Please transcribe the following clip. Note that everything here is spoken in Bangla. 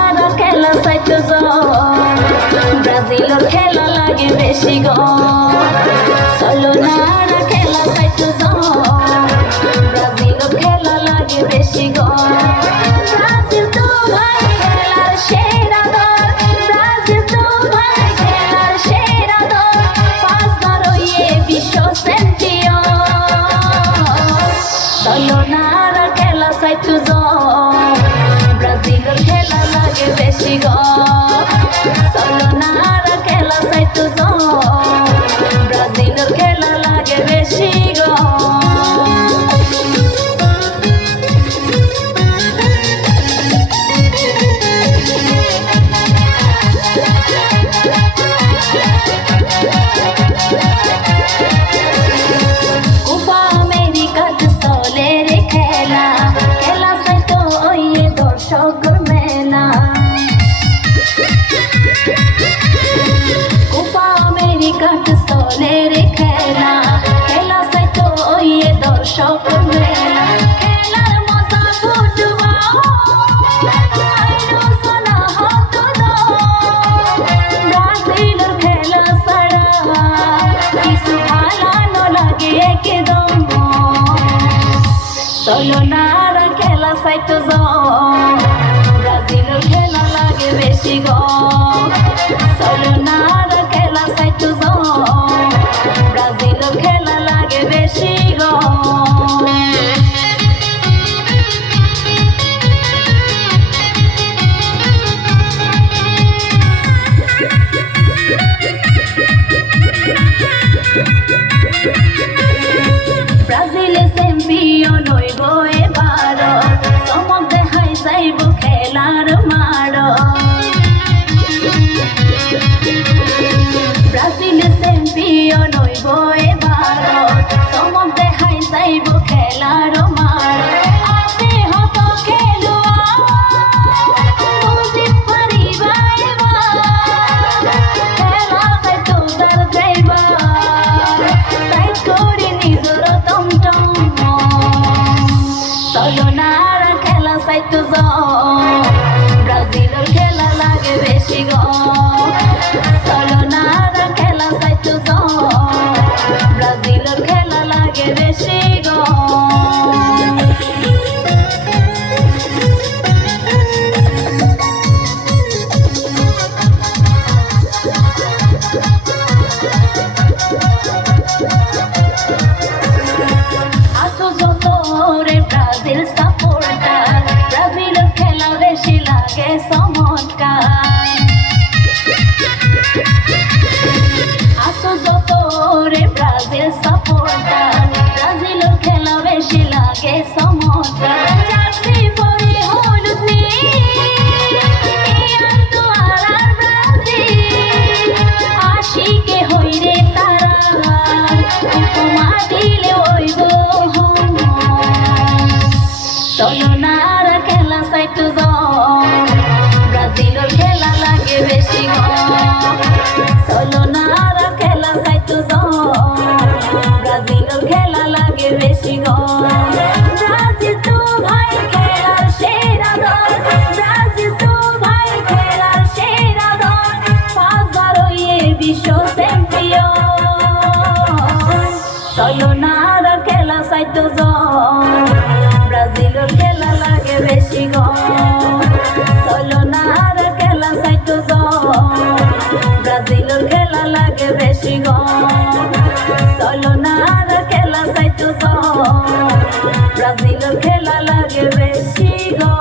আর খেলা সাইতো ব্রাজিলের খেলা লাগে বেশি গ চলো চলো না আর খেলা সাইতো ব্রাজিলের খেলা লাগে বেশি গ। চলো না আর খেলা সাইতো ব্রাজিলের খেলা লাগে বেশি। মেলা কুপা আমেরিকাত চলে রে খেলা খেলা সাইতো ওই দর্শক খেলার মজা ফুটবাও আইনো সোনা হত ব্রাজিলের খেলা সারা আর খেলা লাগে বেশি গ চলো না আর খেলা সাইতো ব্রাজিলের খেলা লাগে বেশি গ ব্রাজিলে চ্যাম্পিয়ন হইব এবার যাইব খেলার মার খেলা সাইতো তার ড্রাইভার সাইড করে টমটম চলো না আর খেলা সাইতো ব্রাজিলের খেলা লাগে বেশি গ। ব্রাজিল সাপোর্টার ব্রাজিলের খেলা বেশি লাগে চমৎকার। লয়নার খেলা সাইতো ব্রাজিলের খেলা লাগে বেশি গলনার খেলা সাইতো ব্রাজিলের খেলা লাগে বেশি গলনার খেলা সাইতো ব্রাজিলের খেলা লাগে বেশি গো